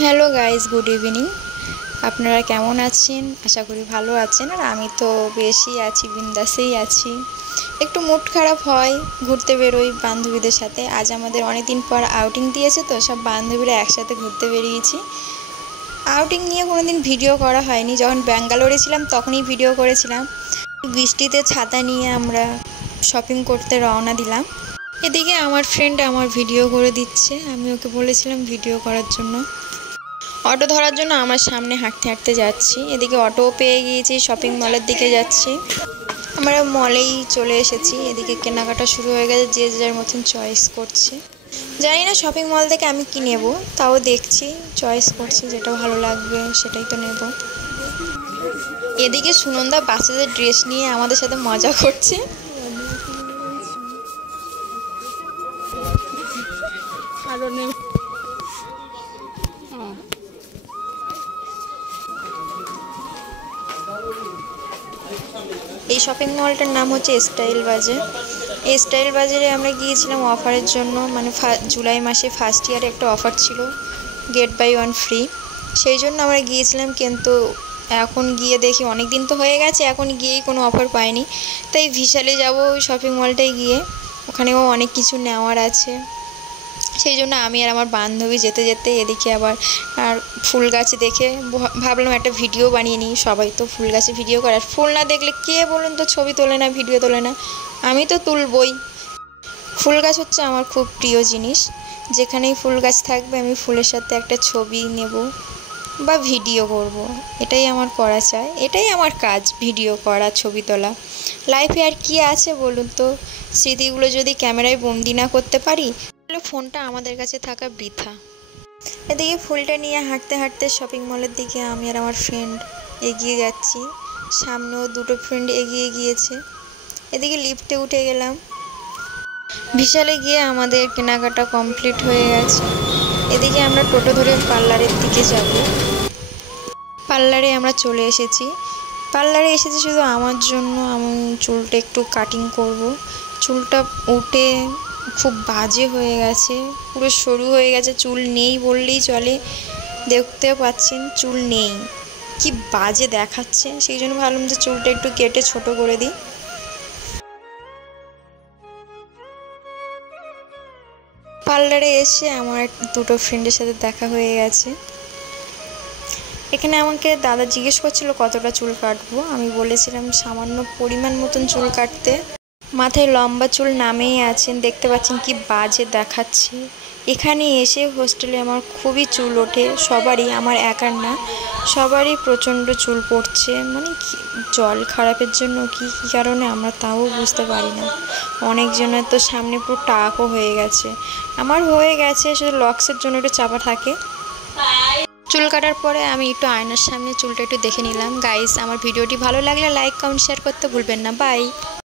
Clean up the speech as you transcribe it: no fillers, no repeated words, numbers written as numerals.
Hello guys, good evening. আপনারা কেমন আছেন? আশা করি ভালো আছেন। আর আমি তো বেশি আছি, বিন্দাসেই আছি। একটু মুড খারাপ হয়, ঘুরতে বেরোই বান্ধবীদের সাথে। আজ আমাদের অনেক দিন পর আউটিং দিয়েছে, তো সব বান্ধবীরা একসাথে ঘুরতে বেরিয়েছি। আউটিং নিয়ে কোনো দিন ভিডিও করা হয়নি। যখন ব্যাঙ্গালোরে ছিলাম তখনই ভিডিও করেছিলাম। বৃষ্টিতে ছাতা নিয়ে আমরা শপিং করতে রওনা দিলাম। এদিকে আমার ফ্রেন্ড আমার ভিডিও করে দিচ্ছে, আমি ওকে বলেছিলাম ভিডিও করার জন্য। অটো ধরার জন্য আমার সামনে হাঁটতে হাঁটতে যাচ্ছি। এদিকে অটোও পেয়ে গিয়েছি, শপিং মলের দিকে যাচ্ছি। আমরা মলেই চলে এসেছি। এদিকে কেনাকাটা শুরু হয়ে গেছে, যে যার মতন চয়েস করছে। জানি না শপিং মল থেকে আমি কি নেব, তাও দেখছি, চয়েস করছি, যেটা ভালো লাগবে সেটাই তো নেব। এদিকে সুনন্দা বাচ্চাদের ড্রেস নিয়ে আমাদের সাথে মজা করছে। এই শপিং মলটার নাম হচ্ছে স্টাইল বাজার। এই স্টাইল বাজারে আমরা গিয়েছিলাম অফারের জন্য, মানে জুলাই মাসে ফার্স্ট ইয়ারে একটা অফার ছিল, গেট বাই ওয়ান ফ্রি। সেই জন্য আমরা গিয়েছিলাম, কিন্তু এখন গিয়ে দেখি অনেক দিন তো হয়ে গেছে, এখন গিয়েই কোনো অফার পাইনি। তাই বিশালে যাব ওই শপিং মলটায় গিয়ে, ওখানেও অনেক কিছু নেওয়ার আছে। সেই জন্য আমি আর আমার বান্ধবী যেতে যেতে এদিকে আবার ফুল গাছ দেখে ভাবলাম একটা ভিডিও বানিয়ে নিই। সবাই তো ফুল গাছে ভিডিও করে, আর ফুল না দেখলে কে বলুন তো ছবি তোলে না, ভিডিও তোলে না। আমি তো তুলবই। ফুল গাছ হচ্ছে আমার খুব প্রিয় জিনিস। যেখানেই ফুল গাছ থাকবে আমি ফুলের সাথে একটা ছবি নেব বা ভিডিও করব। এটাই আমার করা চাই, এটাই আমার কাজ, ভিডিও করা, ছবি তোলা। লাইফে আর কি আছে বলুন তো? স্মৃতিগুলো যদি ক্যামেরায় বন্দি না করতে পারি, তাহলে ফোনটা আমাদের কাছে থাকা বৃথা। এদিকে ফুলটা নিয়ে হাঁটতে হাঁটতে শপিং মলের দিকে আমি আর আমার ফ্রেন্ড এগিয়ে যাচ্ছি। সামনেও দুটো ফ্রেন্ড এগিয়ে গিয়েছে। এদিকে লিফটে উঠে গেলাম। বিশালে গিয়ে আমাদের কেনাকাটা কমপ্লিট হয়ে গেছে। এদিকে আমরা টোটো ধরে পার্লারের দিকে যাব। পার্লারে আমরা চলে এসেছি। পার্লারে এসেছি শুধু আমার জন্য, আমি চুলটা একটু কাটিং করব। চুলটা উঠে খুব বাজে হয়ে গেছে, পুরো সরু হয়ে গেছে, চুল নেই বললেই চলে। দেখতে পাচ্ছেন চুল নেই, কি বাজে দেখাচ্ছে। সেই জন্য ভাবলাম যে চুলটা একটু কেটে ছোট করে দিই। পার্লারে এসে আমার দুটো ফ্রেন্ডের সাথে দেখা হয়ে গেছে। এখানে আমাকে দাদা জিজ্ঞেস করছিল কতটা চুল কাটবো। আমি বলেছিলাম সামান্য পরিমাণ মতন চুল কাটতে। মাথায় লম্বা চুল নামেই আছেন, দেখতে পাচ্ছেন কি বাজে দেখাচ্ছে। এখানে এসে হোস্টেলে আমার খুবই চুল ওঠে, সবারই, আমার একার না, সবারই প্রচণ্ড চুল পড়ছে। মানে জল খারাপের জন্য কি কী কারণে আমরা তাও বুঝতে পারি না। অনেকজনের তো সামনে পুরো টাকও হয়ে গেছে, আমার হয়ে গেছে, শুধু লক্সের জন্য একটু চাপা থাকে। চুল কাটার পরে আমি একটু আয়নার সামনে চুলটা একটু দেখে নিলাম। গাইস, আমার ভিডিওটি ভালো লাগলে লাইক, কমেন্ট, শেয়ার করতে ভুলবেন না। বাই।